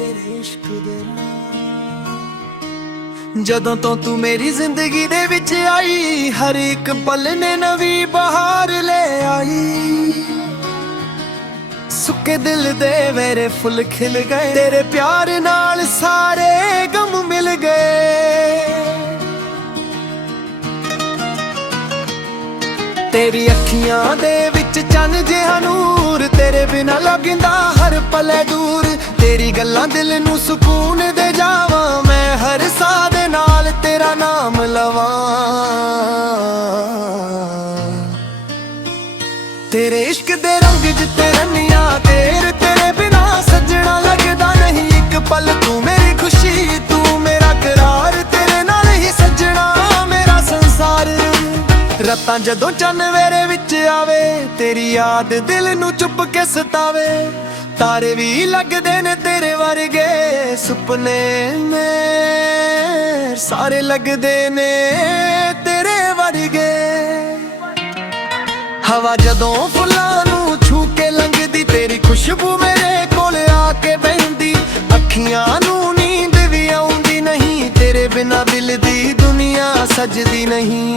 तेरे इश्क दे जदों तो तू मेरी जिंदगी दे विच आई, हर एक पल ने नवी बहार ले आई। सुके दिल दे मेरे फुल खिल गए, तेरे प्यार नाल सारे गम मिल गए। तेरी अखियां दे विच चन्न जिहा नूर, तेरे बिना लगदा हर पल दूर। तेरी गल्लां दिल नू सुकून दे जावां, मैं हर साह दे नाल तेरा नाम लवां। तेरे इश्क दे रंग जिते रनिया तेरे, तेरे बिना सजना लगदा नहीं एक पल। तू मेरी खुशी तू मेरा करार, तेरे नाल ही सजना मेरा संसार। रातां जदों चन्न मेरे विच आवे, तेरी याद दिल नू चुप के सतावे। तारे भी लगदे ने तेरे वर्गे, सुपने में सारे लगदे ने तेरे वर्गे। हवा जदों फुल्लां नू छू के लंघदी, तेरी खुशबू मेरे कोल आके बहिंदी। अखियां नू नींद भी आउंदी नहीं, तेरे बिना दिल दी दुनिया सजदी नहीं।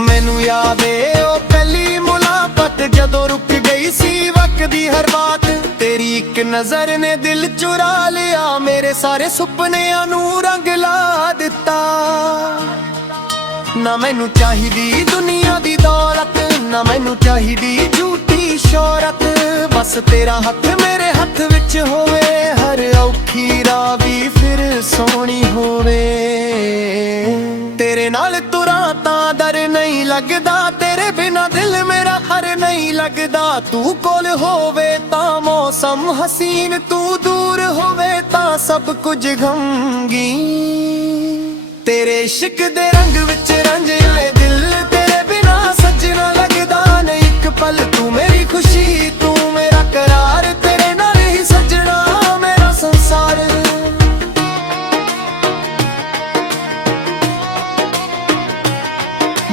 मैनू याद ए ओ पहली मुलाकात, जदों रुक गई सी वक्त दी हर बात। तेरी एक नजर ने दिल चुरा लिया, मेरे सारे सुपनियां नू रंग ला दिता। ना मैनू चाहिदी दुनिया दी दौलत, ना मैनू चाहिदी झूठी शोहरत। बस तेरा हथ मेरे हथ विच होवे, हर औखी राह भी फिर सोहनी होवे। तेरे नाल तुरां तां डर नहीं लगदा, तेरे बिना दिल मेरा हर नहीं लगदा। तू कोल होवे तां मौसम हसीन, तू दूर होवे तां सब कुछ गमगीन। तेरे इश्क दे रंग विच रंज आए दिल, तेरे बिना सजना लगदा नहीं एक पल। तू मेरी खुशी तू मेरा करार, तेरे नाल ही सजना मेरा संसार।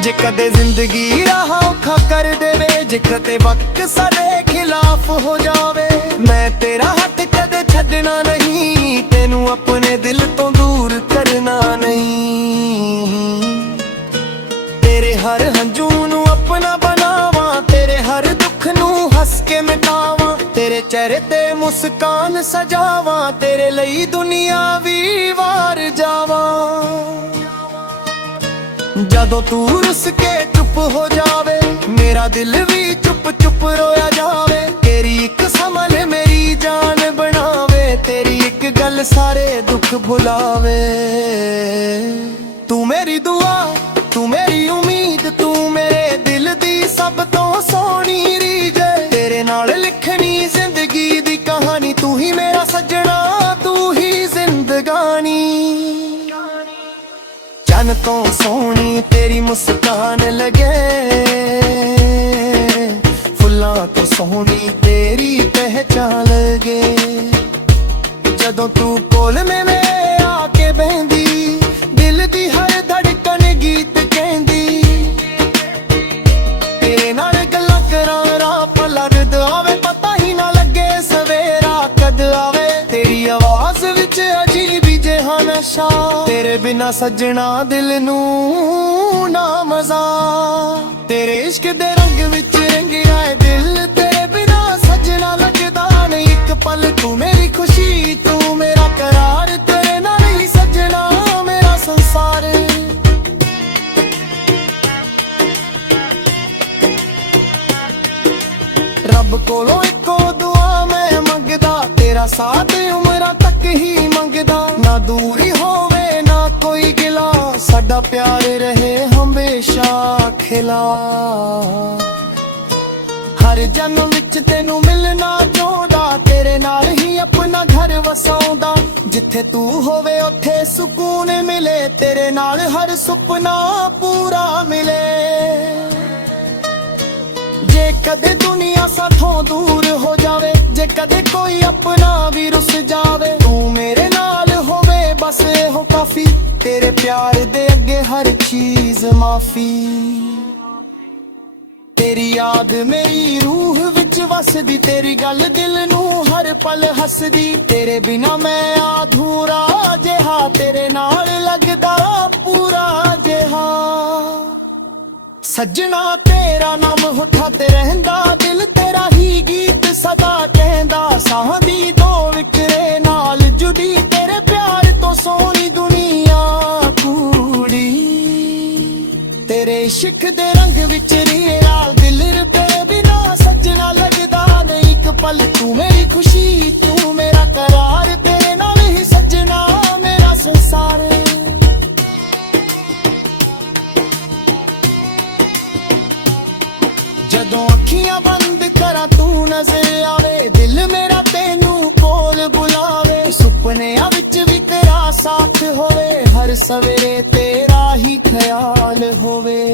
जे कदे जिंदगी राह औखा कर देवे, जे कदे वक्त सारे खिलाफ हो जावे, मैं तेरा हथ कदे छड्डना नहीं। तेनू अपने दिल तो दूर करना नहीं। तेरे हर हंझू नू अपना बनावां, तेरे हर दुख नू हस के मिटावां। तेरे चेहरे ते मुस्कान सजावां, तेरे लई दुनिया भी वार जावां। जदों तू रुस के चुप हो जावे, मेरा दिल भी चुप चुप रोया जावे। तेरी एक समझ मेरी जान बनावे, तेरी एक गल सारे दुख भुलावे। तू मेरी दुआ तू मेरी उम्मीद, तू मेरे दिल दी सब तो सोहनी रीज। तेरे नाल लिखनी जिंदगी दी कहानी, तू ही मेरा सजना तू ही जिंदगानी। चन्न तो सोहनी तेरी मुस्कान लगे, फुल्लां तो सोहनी तेरी पहचान लगे। जदों तू कोल मेरे आके बहंदी, दिल दी हर धड़कन गीत कहंदी। तेरे नाल गल्लां करां राह पलट आवे, पता ही ना लगे सवेरा कद आवे। तेरी आवाज विच अजीब जिहा नशा, तेरे बिना सजना दिल नू ना मजा। तेरे इश्क दे रंग विच रंग आए दिल, तेरे बिना सजना लगदा नहीं एक पल। तू मेरी खुशी तू मेरा करार, तेरे नाल ही सजना मेरा संसार। रब कोलों इको दुआ मैं मंगदा, तेरा साथ उमरां तक ही मंगदा। ना दूरी होवे ना कोई गिला, साडा प्यार रहे हमेशा खिला। हर जन्म विच तेनू मिलना चाहुंदा, तेरे नाल ही अपना घर वसाउंदा। जिथे तू होवे उथे सुकून मिले, तेरे नाल हर सुपना पूरा मिले। जे कदे दुनिया साथों दूर हो जावे, जे कदे कोई अपना भी रुस जावे, तू मेरे नाल होवे बस हो काफी। तेरे प्यार दे अगे हर चीज माफी। तेरी याद मेरी रूह विच वसदी, तेरी गल दिल नू हर ਹਰ ਪਲ ਹੱਸਦੀ। ਤੇਰੇ ਬਿਨਾ ਮੈਂ ਅਧੂਰਾ ਜਿਹਾ, ਤੇਰੇ ਨਾਲ ਲੱਗਦਾ ਪੂਰਾ ਜਿਹਾ। ਸੱਜਣਾ ਤੇਰਾ ਨਾਮ ਹੋਠਾਂ ਤੇ ਰਹਿੰਦਾ, ਦਿਲ ਤੇਰਾ ਹੀ ਗੀਤ ਸਦਾ ਕਹਿੰਦਾ। ਸਾਹਾਂ ਦੀ ਦੋ ਵਿਕਰੇ ਨਾਲ ਜੁੜੀ, ਤੇਰੇ ਪਿਆਰ ਤੋਂ ਸੋਹਣੀ ਦੁਨੀਆ ਕੂੜੀ। ਤੇਰੇ ਇਸ਼ਕ ਦੇ ਰੰਗ ਵਿੱਚ ਰੀਲਾ, ਦਿਲ ਰੁਪਏ ਬਿਨਾ ਸੱਜਣਾ ਲੱਗਦਾ ਨਹੀਂ ਇੱਕ ਪਲ। ਤੂੰ ਮੇਰੀ ਖੁਸ਼ੀ, ਤੂੰ ਮੇਰਾ ਕਰਾਰ, ਤੇਰੇ ਨਾਲ ਹੀ ਸੱਜਣਾ ਮੇਰਾ ਸੰਸਾਰ। ਜਦੋਂ ਅੱਖੀਆਂ ਬੰਦ ਕਰਾਂ ਤੂੰ ਨਜ਼ਰ ਆਵੇ, ਦਿਲ ਮੇਰਾ ਤੈਨੂੰ ਕੋਲ ਬੁਲਾਵੇ। ਸੁਪਨਿਆਂ ਵਿੱਚ ਵੀ ਤੇਰਾ ਸਾਥ ਹੋਵੇ, ਹਰ ਸਵੇਰੇ ਤੇਰਾ ਹੀ ਖਿਆਲ ਹੋਵੇ।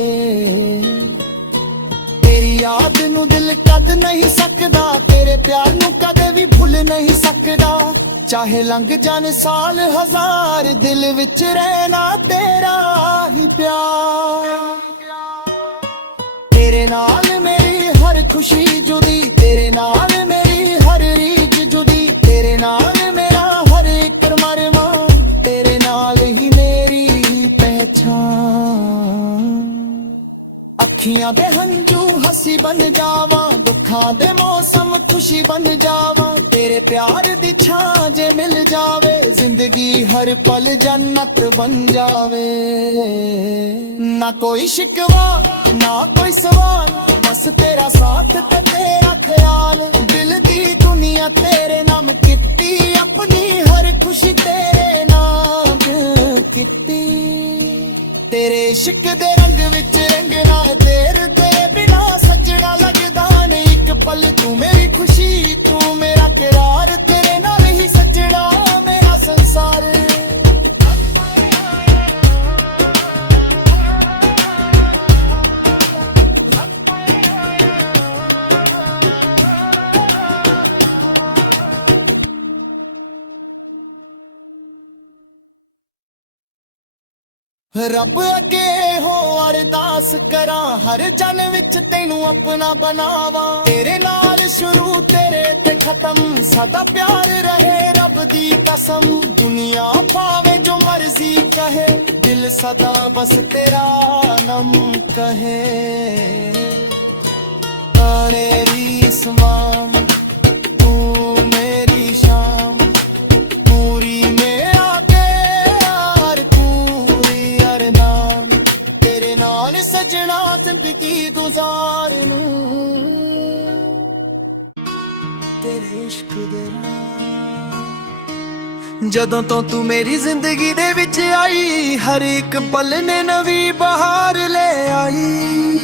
ਤੇਰੀ ਯਾਦ ਨੂੰ ਦਿਲ ਕਦ ਨਹੀਂ ਸਕਦਾ, ਤੇਰੇ ਪਿਆਰ ਨੂੰ ਕਦੇ ਵੀ ਭੁੱਲ ਨਹੀਂ ਸਕਦਾ। ਚਾਹੇ ਲੰਘ ਜਾਣ ਸਾਲ ਹਜ਼ਾਰ, ਦਿਲ ਵਿੱਚ ਰਹਿਣਾ ਤੇਰਾ ਹੀ ਪਿਆਰ। ਤੇਰੇ ਨਾਲ ਮੇਰੀ ਹਰ ਖੁਸ਼ੀ ਜੁਦੀ, ਤੇਰੇ ਨਾਲ ਮੇਰੀ ਹਰ ਰੀਝ ਜੁਦੀ। ਤੇਰੇ ਨਾਲ ਮੇਰਾ ਹਰ ਇੱਕ ਮਰਮਾ, ਤੇਰੇ ਨਾਲ ਹੀ ਮੇਰੀ ਪਹਿਚਾਨ। ਅੱਖੀਆਂ ਦੇ ਹੰਝੂ ਹੱਸੀ ਬਣ ਜਾਵਾਂ, ਦੁੱਖਾਂ ਦੇ ਮੌਸਮ ਖੁਸ਼ੀ ਬਣ ਜਾਵਾਂ। ਤੇਰੇ ਪਿਆਰ ਦੀ ਛਾਂ ਜੇ ਮਿਲ ਜਾਵੇ, ਜ਼ਿੰਦਗੀ ਹਰ ਪਲ ਜੰਨਤ ਬਣ ਜਾਵੇ। ਨਾ ਕੋਈ ਸ਼ਿਕਵਾ ਨਾ ਕੋਈ ਸਵਾਲ, ਬਸ ਤੇਰਾ ਸਾਥ ਤੇ ਤੇਰਾ ਖਿਆਲ। ਦਿਲ ਦੀ ਦੁਨੀਆ ਤੇਰੇ ਨਾਮ ਕੀਤੀ, ਆਪਣੀ ਹਰ ਖੁਸ਼ੀ ਤੇਰੇ ਨਾਮ ਕੀਤੀ। ਤੇਰੇ ਇਸ਼ਕ ਦੇ ਰੰਗ ਵਿੱਚ ਰੰਗਣਾ, ਤੇਰੇ ਬਿਨਾ ਸੱਜਣਾ ਲੱਗਦਾ ਨਹੀਂ ਇੱਕ ਪਲ। ਤੂੰ ਮੇਰੀ ਖੁਸ਼ੀ, ਤੂੰ ਮੇਰਾ ਕਰਾਰ, ਤੇਰੇ ਨਾਲ ਹੀ ਸੱਜਣਾ ਮੇਰਾ ਸੰਸਾਰ। ਰੱਬ ਅੱਗੇ ਹੋ ਅਰਦਾਸ ਕਰਾਂ, ਹਰ ਜਨਮ ਵਿੱਚ ਤੈਨੂੰ ਆਪਣਾ ਬਣਾਵਾਂ। ਤੇਰੇ ਨਾਲ ਸ਼ੁਰੂ ਤੇਰੇ ਤੇ ਖਤਮ, ਸਦਾ ਪਿਆਰ ਰਹੇ ਰੱਬ ਦੀ ਕਸਮ। ਦੁਨੀਆ ਭਾਵੇਂ ਜੋ ਮਰਜ਼ੀ ਕਹੇ, ਦਿਲ ਸਦਾ ਬਸ ਤੇਰਾ ਨਾਮ ਕਹੇ। ਆਣੇਰੀ ਸਮਾਮ ਤੂੰ ਮੇਰੀ ਸ਼ਾਮ, ਪੂਰੀ ਮੇਰਾ ਪਿਆਰ ਪੂਰੀ ਅਰਮਾਨ। ਤੇਰੇ ਨਾਲ ਸਜਣਾ ਜ਼ਿੰਦਗੀ ਗੁਜ਼ਾਰਨੂ, ਤੇਰੇ ਇਸ਼ਕ ਦੇ ਨਾਲ। ਜਦੋਂ ਤੋਂ ਤੂੰ ਮੇਰੀ ਜ਼ਿੰਦਗੀ ਦੇ ਵਿੱਚ ਆਈ, ਹਰ ਇੱਕ ਪਲ ਨੇ ਨਵੀਂ ਬਹਾਰ ਲੈ ਆਈ।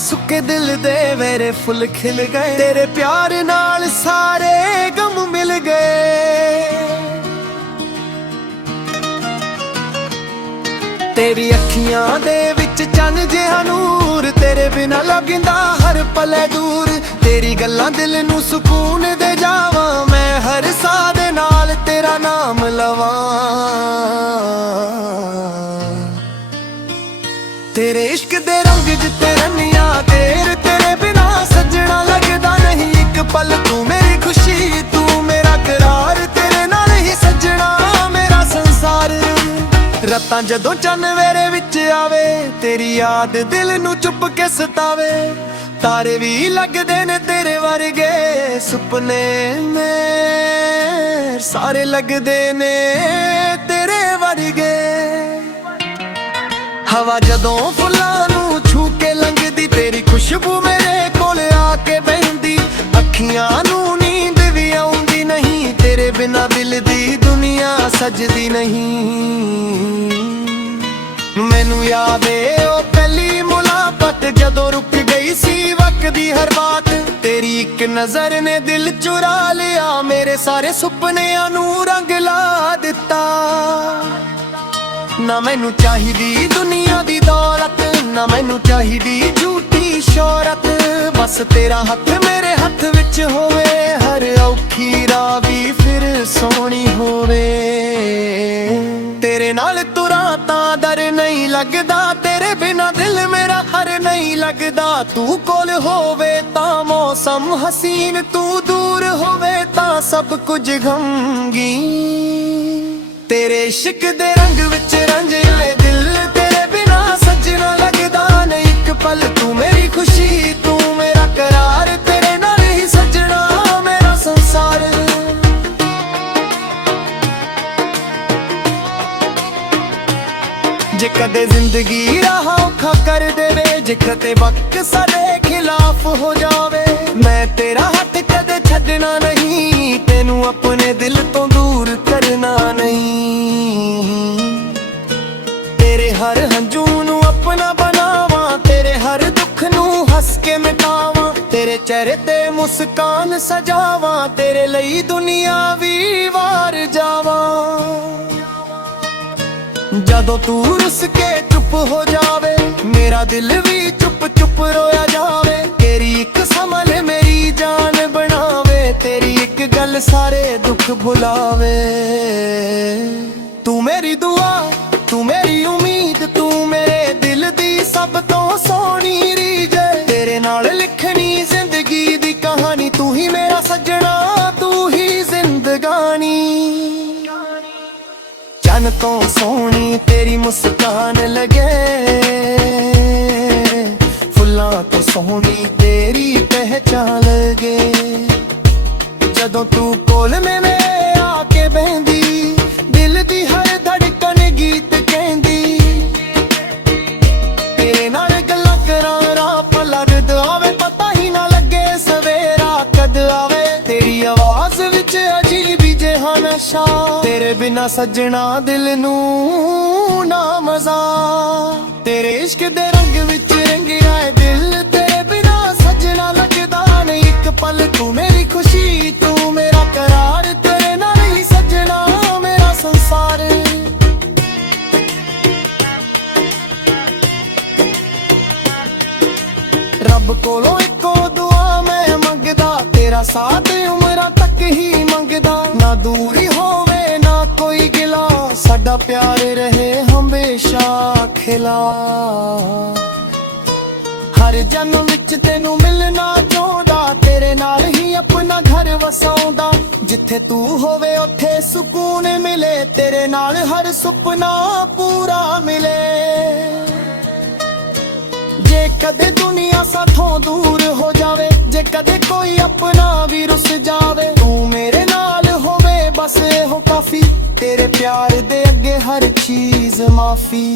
ਸੁੱਕੇ ਦਿਲ ਦੇ ਮੇਰੇ ਫੁੱਲ ਖਿਲ ਗਏ, ਤੇਰੇ ਪਿਆਰ ਨਾਲ ਸਾਰੇ ਗਮ ਮਿਲ ਗਏ। ਤੇਰੀ ਅੱਖੀਆਂ ਦੇ ਵਿੱਚ ਚੰਨ ਜਿਹਾ ਨੂਰ, ਤੇਰੇ ਬਿਨਾ ਲੱਗਦਾ ਹਰ ਪਲ ਦੂਰ। ਤੇਰੀ ਗੱਲਾਂ ਦਿਲ ਨੂੰ ਸਕੂਨ ਦੇ ਜਾਵਾਂ, ਮੈਂ ਹਰ ਸਾਹ ਦੇ ਨਾਲ ਤੇਰਾ ਨਾਮ ਲਵਾਂ। ਤੇਰੇ ਇਸ਼ਕ ਦੇ ਰੰਗ ਜਿੱਤੇ ਰੰਨੀਆਂ, ਤੇਰੇ ਬਿਨਾ ਸੱਜਣਾ ਲੱਗਦਾ ਨਹੀਂ ਇੱਕ ਪਲ। ਤੂੰ ਮੇਰੀ ਖੁਸ਼ੀ, ਤੂੰ ਮੇਰਾ ਕਰਾਰ, ਤੇਰੇ ਨਾਲ ਹੀ ਸੱਜਣਾ ਮੇਰਾ ਸੰਸਾਰ। ਰਾਤਾਂ ਜਦੋਂ ਚੰਨ ਮੇਰੇ ਵਿੱਚ ਆਵੇ, ਤੇਰੀ ਯਾਦ ਦਿਲ ਨੂੰ ਚੁੱਪ ਕੇ ਸਤਾਵੇ। ਤਾਰੇ ਵੀ ਲੱਗਦੇ ਨੇ ਤੇਰੇ ਵਰਗੇ, ਸੁਪਨੇ ਮੇ ਸਾਰੇ ਲੱਗਦੇ ਨੇ ਤੇਰੇ ਵਰਗੇ। ਹਵਾ ਜਦੋਂ ਫੁੱਲਾਂ ਨੂੰ ਛੂ ਕੇ ਲੰਘਦੀ, ਤੇਰੀ ਖੁਸ਼ਬੂ ਮੇਰੇ ਕੋਲ ਆ ਕੇ ਬਹਿੰਦੀ। ਅੱਖੀਆਂ ਨੂੰ ਨੀਂਦ ਵੀ ਆਉਂਦੀ ਨਹੀਂ, ਤੇਰੇ ਬਿਨਾ ਦਿਲ ਦੀ ਦੁਨੀਆ ਸਜਦੀ ਨਹੀਂ। ਮੈਨੂੰ ਯਾਦ ਏ ਉਹ ਪਹਿਲੀ ਮੁਲਾਕਾਤ, ਜਦੋਂ ਰੁਕ ਗਈ ਸੀ ਵਕਦੀ ਹਰ ਬਾਤ। ਤੇਰੀ ਇੱਕ ਨਜ਼ਰ ਨੇ ਦਿਲ ਚੁਰਾ ਲਿਆ, ਮੇਰੇ ਸਾਰੇ ਸੁਪਨਿਆਂ ਨੂੰ ਰੰਗ ਲਾ ਦਿੱਤਾ। ਨਾ ਮੈਨੂੰ ਚਾਹੀਦੀ ਦੁਨੀਆ ਦੀ ਦੌਲਤ, ਨਾ ਮੈਨੂੰ ਚਾਹੀਦੀ ਝੂਠੀ ਸ਼ੋਹਰਤ। ਬਸ ਤੇਰਾ ਹੱਥ ਮੇਰੇ ਹੱਥ ਵਿੱਚ ਹੋਵੇ, ਹਰ ਔਖੀ ਰਾਹ ਵੀ ਫਿਰ ਸੋਹਣੀ ਹੋਵੇ। ਤੇਰੇ ਨਾਲ ਤੁਰਾਂ ਤਾਂ ਡਰ ਨਹੀਂ ਲੱਗਦਾ, ਤੇਰੇ ਬਿਨਾ ਦਿਲ ਮੇਰਾ ਹਰ ਨਹੀਂ ਲੱਗਦਾ। ਤੂੰ ਕੋਲ ਹੋਵੇ ਤਾਂ ਮੌਸਮ ਹਸੀਨ, ਤੂੰ ਦੂਰ ਸਭ ਕੁਝ ਗਮਗੀ। ਤੇਰੇ ਇਸ਼ਕ ਦੇ ਰੰਗ ਵਿੱਚ ਰੰਜ ਆਏ ਦਿਲ, ਤੇਰੇ ਬਿਨਾ ਸੱਜਣਾ ਲੱਗਦਾ ਨਹੀਂ ਇੱਕ ਪਲ। ਤੂੰ ਮੇਰੀ ਖੁਸ਼ੀ, ਤੂੰ ਮੇਰਾ ਕਰਾਰ, ਤੇਰੇ ਨਾਲ ਹੀ ਸੱਜਣਾ ਮੇਰਾ ਸੰਸਾਰ। ਜੇ ਕਦੇ ਜ਼ਿੰਦਗੀ ਰਾਹ ਔਖਾ ਕਰ ਦੇਵੇ, ਜੇ ਕਦੇ ਵਕਤ ਸਾਡੇ ਖਿਲਾਫ ਹੋ ਜਾਵੇ, ਮੈਂ ਤੇਰਾ ਹੱਥ ਕਦੇ ਛੱਡਣਾ ਨਹੀਂ, ਤੈਨੂੰ ਆਪਣੇ ਦਿਲ ਤੋਂ ਦੂਰ ਕਰਨਾ ਨਹੀਂ। ਤੇਰੇ ਹਰ ਹੰਝੂ ਨੂੰ ਆਪਣਾ ਬਣਾਵਾਂ, ਤੇਰੇ ਹਰ ਦੁੱਖ ਨੂੰ ਹੱਸ ਕੇ ਮਿਟਾਵਾਂ, ਤੇਰੇ ਚਿਹਰੇ ਤੇ ਮੁਸਕਾਨ ਸਜਾਵਾਂ, ਤੇਰੇ ਲਈ ਦੁਨੀਆ ਵੀ ਵਾਰ ਜਾਵਾਂ। ਜਦੋਂ ਤੂੰ ਰੁੱਸ ਕੇ ਚੁੱਪ ਹੋ ਜਾਵੇ, ਮੇਰਾ ਦਿਲ ਵੀ ਚੁੱਪ ਚੁੱਪ ਰੋਇਆ ਜਾਵੇ, ਤੇਰੀ ਇੱਕ ਸਮਝ ਮੇਰੀ ਜਾਨ ਬਣਾਵੇ, ਤੇਰੀ ਇੱਕ ਗੱਲ ਸਾਰੇ ਦੁੱਖ ਭੁਲਾਵੇ। ਤੂੰ ਮੇਰੀ ਦੁਆ, ਤੂੰ ਮੇਰੀ ਉਮੀਦ, ਤੂੰ ਮੇਰੇ ਦਿਲ ਦੀ ਸਭ ਤੋਂ ਸੋਹਣੀ ਰੀਝ, ਤੇਰੇ ਨਾਲ ਲਿਖਣੀ ਜ਼ਿੰਦਗੀ ਦੀ ਕਹਾਣੀ, ਤੂੰ ਹੀ ਮੇਰਾ ਸੱਜਣਾ, ਤੂੰ ਹੀ ਜ਼ਿੰਦਗਾਨੀ। ਚੰਨ ਤੋਂ ਸੋਹਣੀ ਤੇਰੀ ਮੁਸਕਾਨ ਲੱਗੇ, ਫੁੱਲਾਂ ਤੋਂ ਸੋਹਣੀ ਤੇਰੀ ਪਹਿਚਾਨ ਲੱਗੇ। ਜਦੋਂ ਤੂੰ ਕੋਲ ਮੇਰੇ ਆ ਕੇ ਬਹਿੰਦੀ, ਦਿਲ ਦੀ ਹਰ ਧੜਕਣ ਗੀਤ ਕਹਿੰਦੀ, ਤੇਰੇ ਨਾਲ ਗੱਲਾਂ ਕਰਾਂ ਰਾਹ ਪਲ ਕਦ ਆਵੇ, ਪਤਾ ਹੀ ਨਾ ਲੱਗੇ ਸਵੇਰਾ ਕਦ ਆਵੇ। ਤੇਰੀ ਆਵਾਜ਼ ਵਿੱਚ ਅਜੀਬ ਜਿਹਾ ਨਸ਼ਾ, ਤੇਰੇ ਬਿਨਾ ਸੱਜਣਾ ਦਿਲ ਨੂੰ ਨਾ ਮਜ਼ਾ। ਤੇਰੇ ਇਸ਼ਕ ਦੇ ਰੰਗ ਵਿੱਚ ਰੰਗਿਆ ਏ ਦਿਲ, ਤੇਰੇ ਬਿਨਾ ਸੱਜਣਾ ਲੱਗਦਾ ਨਹੀਂ ਇੱਕ ਪਲ। ਤੂੰ ਮੇਰੀ ਖੁਸ਼ੀ, ਤੂੰ ਮੇਰਾ ਕਰਾਰ, ਤੇਰੇ ਨਾਲ ਹੀ ਸੱਜਣਾ ਮੇਰਾ ਸੰਸਾਰ। ਰੱਬ ਕੋਲੋਂ ਇੱਕੋ ਦੁਆ ਮੈਂ ਮੰਗਦਾ, ਤੇਰਾ ਸਾਥ ਉਮਰਾਂ ਤੱਕ ਹੀ ਮੰਗਦਾ, ਨਾ ਦੂਰੀ ਹੋਵੇ ਨਾ ਕੋਈ ਗਿਲਾ, ਸਾਡਾ ਪਿਆਰ ਰਹੇ ਹਮੇਸ਼ਾ ਖਿਲਾ। ਹਰ ਜਨਮ ਵਿੱਚ ਤੈਨੂੰ ਮਿਲਣਾ ਚਾਹੁੰਦਾ, ਤੇਰੇ ਨਾਲ ਹੀ ਆਪਣਾ ਘਰ ਵਸਾਉਂਦਾ, ਜਿੱਥੇ ਤੂੰ ਹੋਵੇ ਉੱਥੇ ਸਕੂਨ ਮਿਲੇ, ਤੇਰੇ ਨਾਲ ਹਰ ਸੁਪਨਾ ਪੂਰਾ ਮਿਲੇ। ਜੇ ਕਦੇ ਦੁਨੀਆ ਸਾਥੋਂ ਦੂਰ ਹੋ ਜਾਵੇ, ਜੇ ਕਦੇ ਕੋਈ ਆਪਣਾ ਵੀ ਰੁੱਸ ਜਾਵੇ, ਤੂੰ ਮੇਰੇ ਨਾਲ ਹੋਵੇ ਬਸ ਇਹੋ ਕਾਫੀ, ਤੇਰੇ ਪਿਆਰ ਦੇ ਅੱਗੇ ਹਰ ਚੀਜ਼ ਮਾਫੀ।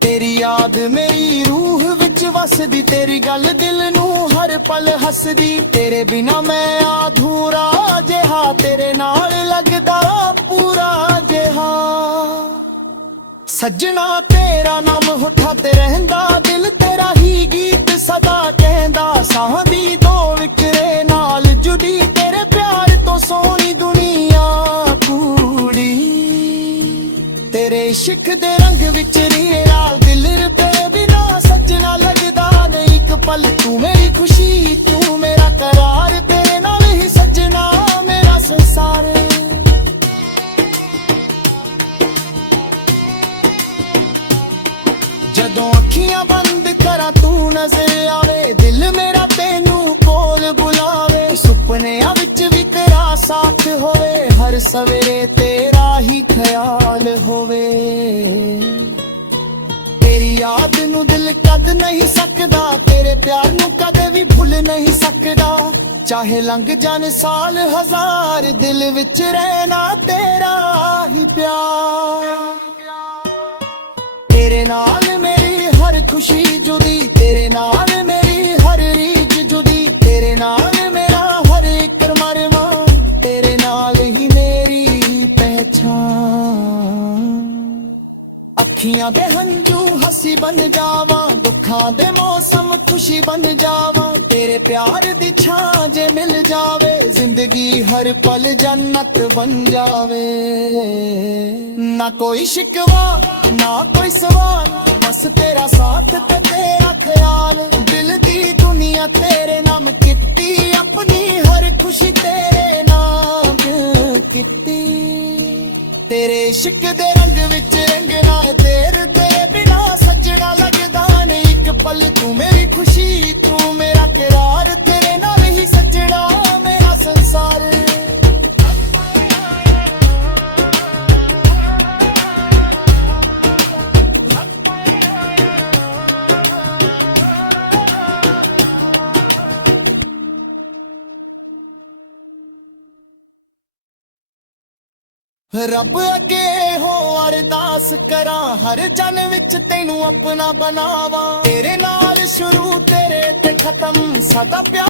ਤੇਰੀ ਯਾਦ ਮੇਰੀ ਰੂਹ ਵਿੱਚ ਵਸਦੀ, ਤੇਰੀ ਗੱਲ ਦਿਲ ਨੂੰ ਹਰ ਪਲ ਹੱਸਦੀ, ਤੇਰੇ ਬਿਨਾ ਮੈਂ ਅਧੂਰਾ ਜਿਹਾ, ਤੇਰੇ ਨਾਲ ਲੱਗਦਾ ਪੂਰਾ ਜਿਹਾ। ਸੱਜਣਾ ਤੇਰਾ ਨਾਮ ਹੋਠਾਂ ਤੇ ਰਹਿੰਦਾ, ਦਿਲ ਤੇਰਾ ਹੀ ਗੀਤ ਸਦਾ ਕਹਿੰਦਾ, ਸਾਹਾਂ ਦੀ ਦੋ ਵਿਕਰੇ ਨਾਲ ਜੁੜੀ, ਤੇਰੇ ਪਿਆਰ ਤੋਂ ਸੋਹਣੀ ਦੁਨੀਆ ਕੂੜੀ। ਤੇਰੇ ਇਸ਼ਕ ਦੇ ਰੰਗ ਵਿੱਚ ਰੀਰਾ ਦਿਲ ਰੁਪਏ ਬਿਨਾ ਸੱਜਣਾ ਲੱਗਦਾ ਨਹੀਂ ਇੱਕ ਪਲ। ਤੂੰ ਮੇਰੀ ਖੁਸ਼ੀ, ਤੂੰ ਮੇਰਾ ਕਰਾਰ, ਤੇਰੇ ਨਾਲ ਹੀ ਸੱਜਣਾ ਮੇਰਾ ਸੰਸਾਰ। ਜਦੋਂ ਅੱਖੀਆਂ ਬੰਦ ਕਰਾਂ ਤੂੰ ਨਜ਼ਰ ਆਵੇ, ਦਿਲ ਮੇਰਾ ਤੈਨੂੰ ਕੋਲ ਬੁਲਾਵੇ, ਸੁਪਨਿਆਂ ਵਿੱਚ ਵੀ ਤੇਰਾ ਸਾਥ ਹੋਵੇ, ਹਰ ਸਵੇਰੇ ਤੇਰਾ ਹੀ ਖਿਆਲ ਹੋਵੇ। ਤੇਰੀ ਯਾਦ ਨੂੰ ਦਿਲ ਕਦ ਨਹੀਂ ਸਕਦਾ, ਤੇਰੇ ਪਿਆਰ ਨੂੰ ਕਦੇ ਵੀ ਭੁੱਲ ਨਹੀਂ ਸਕਦਾ, ਚਾਹੇ ਲੰਘ ਜਾਣ ਸਾਲ ਹਜ਼ਾਰ, ਦਿਲ ਵਿੱਚ ਰਹਿਣਾ ਤੇਰਾ ਹੀ ਪਿਆਰ। ਤੇਰੇ ਨਾਲ ਮੇਰੀ ਹਰ ਖੁਸ਼ੀ ਜੁਦੀ, ਤੇਰੇ ਨਾਲ ਮੇਰੀ ਹਰ ਰੀਝ ਜੁਦੀ, ਤੇਰੇ ਨਾਲ ਮੇਰਾ ਹਰ ਇੱਕ ਮਰਮਾ, ਤੇਰੇ ਨਾਲ ਹੀ ਮੇਰੀ ਪਹਿਚਾਨ। ਅੱਖੀਆਂ ਦੇ ਹੰਝੂ ਹੱਸੀ ਬਣ ਜਾਵਾਂ, ਦੁੱਖਾਂ ਦੇ ਮੌਸਮ ਖੁਸ਼ੀ ਬਣ ਜਾਵਾਂ, ਤੇਰੇ ਪਿਆਰ ਦੀ ਛਾਂ ਜੇ ਮਿਲ ਜਾਵੇ, ਜ਼ਿੰਦਗੀ ਹਰ ਪਲ ਜੰਨਤ ਬਣ ਜਾਵੇ। ਨਾ ਕੋਈ ਸ਼ਿਕਵਾ ਨਾ ਕੋਈ ਸਵਾਲ, ਬਸ ਤੇਰਾ ਸਾਥ ਤੇ ਤੇਰਾ ਖਿਆਲ, ਦਿਲ ਦੀ ਦੁਨੀਆ ਤੇਰੇ ਨਾਮ ਕੀਤੀ, ਆਪਣੀ ਹਰ ਖੁਸ਼ੀ ਤੇਰੇ ਨਾਮ ਕੀਤੀ। ਤੇਰੇ ਇਸ਼ਕ ਦੇ ਰੰਗ ਵਿੱਚ ਰੰਗਣਾ ਦੇਰ, ਤੇਰੇ ਬਿਨਾ ਸੱਜਣਾ ਲੱਗਦਾ ਨਹੀਂ ਇੱਕ ਪਲ। ਤੂੰ ਮੇਰੀ ਖੁਸ਼ੀ, ਤੂੰ ਮੇਰਾ ਕਰਾਰ, ਤੇਰੇ ਨਾਲ ਹੀ ਸੱਜਣਾ ਮੇਰਾ ਸੰਸਾਰ। ਰੱਬ ਅੱਗੇ ਹੋ ਅਰਦਾਸ ਕਰਾਂ ਹਰ ਜਨ ਵਿੱਚ ਤੈਨੂੰ ਆਪਣਾ ਬਣਾਵਾਂ ਤੇਰੇ ਨਾਲ ਸ਼ੁਰੂ ਤੇਰੇ ਤੇ ਖਤਮ ਸਦਾ ਪਿਆਰ